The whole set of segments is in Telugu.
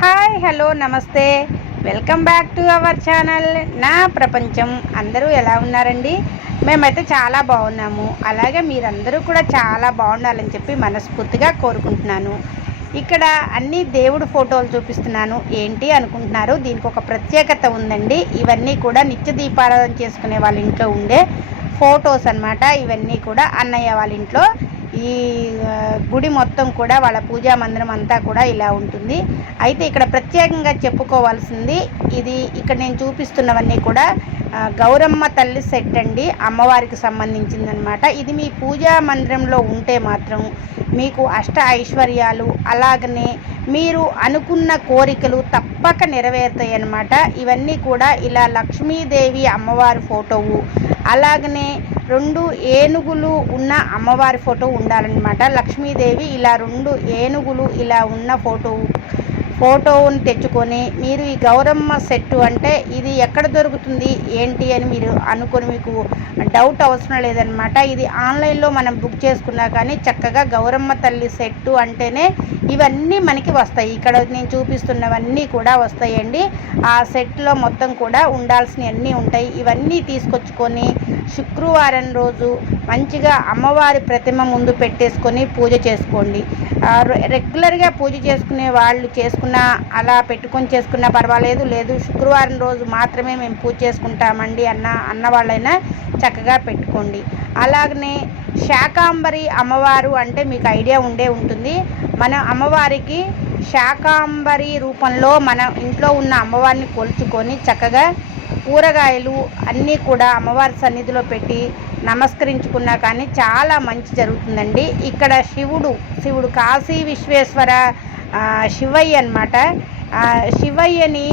హాయ్ హలో నమస్తే, welcome back to our channel నా ప్రపంచం. అందరూ ఎలా ఉన్నారండి? మేమైతే చాలా బాగున్నాము. అలాగే మీరందరూ కూడా చాలా బాగుండాలని చెప్పి మనస్ఫూర్తిగా కోరుకుంటున్నాను. ఇక్కడ అన్ని దేవుడు ఫోటోలు చూపిస్తున్నాను. ఏంటి అనుకుంటున్నారు? దీనికి ఒక ప్రత్యేకత ఉందండి. ఇవన్నీ కూడా నిత్య దీపారాధన చేసుకునే వాళ్ళ ఇంట్లో ఉండే ఫొటోస్ అన్నమాట. ఇవన్నీ కూడా అన్నయ్య వాళ్ళ ఇంట్లో ఈ గుడి మొత్తం కూడా వాళ్ళ పూజా మందిరం అంతా కూడా ఇలా ఉంటుంది. అయితే ఇక్కడ ప్రత్యేకంగా చెప్పుకోవాల్సింది ఇది. ఇక్కడ నేను చూపిస్తున్నవన్నీ కూడా గౌరమ్మ తల్లి సెట్ అండి, అమ్మవారికి సంబంధించిందనమాట. ఇది మీ పూజా మందిరంలో ఉంటే మాత్రం మీకు అష్ట ఐశ్వర్యాలు, అలాగనే మీరు అనుకున్న కోరికలు తప్పక నెరవేరుతాయి అన్నమాట. ఇవన్నీ కూడా ఇలా లక్ష్మీదేవి అమ్మవారి ఫోటోవు, అలాగనే 2 ఏనుగులు ఉన్న అమ్మవారి ఫోటో ఉండాలన్నమాట. లక్ష్మీదేవి ఇలా 2 ఏనుగులు ఇలా ఉన్న ఫోటోని తెచ్చుకొని మీరు ఈ గౌరమ్మ సెట్టు అంటే ఇది ఎక్కడ దొరుకుతుంది ఏంటి అని మీరు అనుకొని మీకు డౌట్ అవసరం లేదనమాట. ఇది ఆన్లైన్లో మనం బుక్ చేసుకున్నా కానీ చక్కగా గౌరమ్మ తల్లి సెట్టు అంటేనే ఇవన్నీ మనకి వస్తాయి. ఇక్కడ నేను చూపిస్తున్నవన్నీ కూడా వస్తాయండి. ఆ సెట్లో మొత్తం కూడా ఉండాల్సినవన్నీ ఉంటాయి. ఇవన్నీ తీసుకొచ్చుకొని శుక్రవారం రోజు మంచిగా అమ్మవారి ప్రతిమ ముందు పెట్టేసుకొని పూజ చేసుకోండి. రెగ్యులర్గా పూజ చేసుకునే వాళ్ళు చేసుకున్నా, అలా పెట్టుకొని చేసుకున్నా పర్వాలేదు. లేదు శుక్రవారం రోజు మాత్రమే మేము పూజ చేసుకుంటామండి అన్న వాళ్ళైనా చక్కగా పెట్టుకోండి. అలాగనే శాకాంబరి అమ్మవారు అంటే మీకు ఐడియా ఉంటుంది. మన అమ్మవారికి శాకాంబరి రూపంలో మన ఇంట్లో ఉన్న అమ్మవారిని కొలుచుకొని చక్కగా కూరగాయలు అన్నీ కూడా అమ్మవారి సన్నిధిలో పెట్టి నమస్కరించుకున్నా కానీ చాలా మంచి జరుగుతుందండి. ఇక్కడ శివుడు కాశీ విశ్వేశ్వర శివయ్య అన్నమాట. శివయ్యని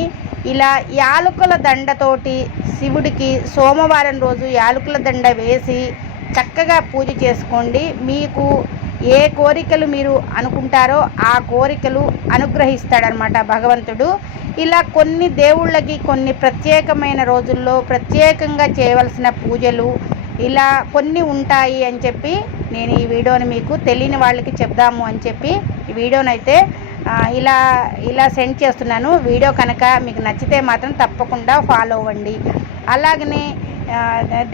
ఇలా యాలకుల దండతోటి శివుడికి సోమవారం రోజు యాలకుల దండ వేసి చక్కగా పూజ చేసుకోండి. మీకు ఏ కోరికలు మీరు అనుకుంటారో ఆ కోరికలు అనుగ్రహిస్తాడనమాట భగవంతుడు. ఇలా కొన్ని దేవుళ్ళకి కొన్ని ప్రత్యేకమైన రోజుల్లో ప్రత్యేకంగా చేయవలసిన పూజలు ఇలా కొన్ని ఉంటాయి అని చెప్పి నేను ఈ వీడియోని మీకు తెలియని వాళ్ళకి చెప్దాము అని చెప్పి ఈ వీడియోనైతే ఇలా సెండ్ చేస్తున్నాను. వీడియో కనుక మీకు నచ్చితే మాత్రం తప్పకుండా ఫాలో అవ్వండి. అలాగనే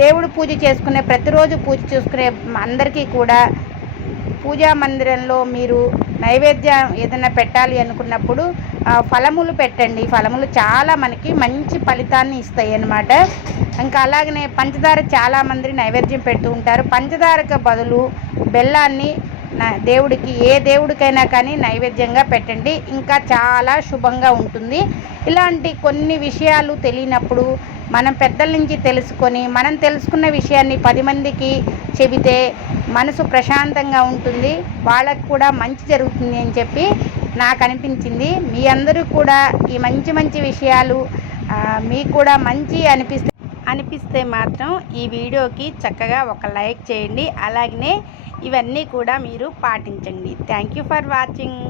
దేవుడు పూజ చేసుకునే ప్రతిరోజు పూజ చేసుకునే అందరికీ కూడా పూజా మందిరంలో మీరు నైవేద్యం ఏదైనా పెట్టాలి అనుకున్నప్పుడు ఫలములు పెట్టండి. ఫలములు చాలా మనకి మంచి ఫలితాన్ని ఇస్తాయి అన్నమాట. ఇంకా అలాగనే పంచదార చాలామంది నైవేద్యం పెడుతూ ఉంటారు. పంచదారకు బదులు బెల్లాన్ని దేవుడికి ఏ దేవుడికైనా కానీ నైవేద్యంగా పెట్టండి, ఇంకా చాలా శుభంగా ఉంటుంది. ఇలాంటి కొన్ని విషయాలు తెలియనప్పుడు మనం పెద్దల నుంచి తెలుసుకొని మనం తెలుసుకున్న విషయాన్ని 10 మందికి చెబితే మనసు ప్రశాంతంగా ఉంటుంది, వాళ్ళకు కూడా మంచి జరుగుతుంది అని చెప్పి నాకు అనిపించింది. మీ అందరూ కూడా ఈ మంచి విషయాలు మీకు కూడా మంచి అనిపిస్తే మాత్రం ఈ వీడియోకి చక్కగా ఒక లైక్ చేయండి. అలాగనే ఇవన్నీ కూడా మీరు పాటించండి. Thank you for watching.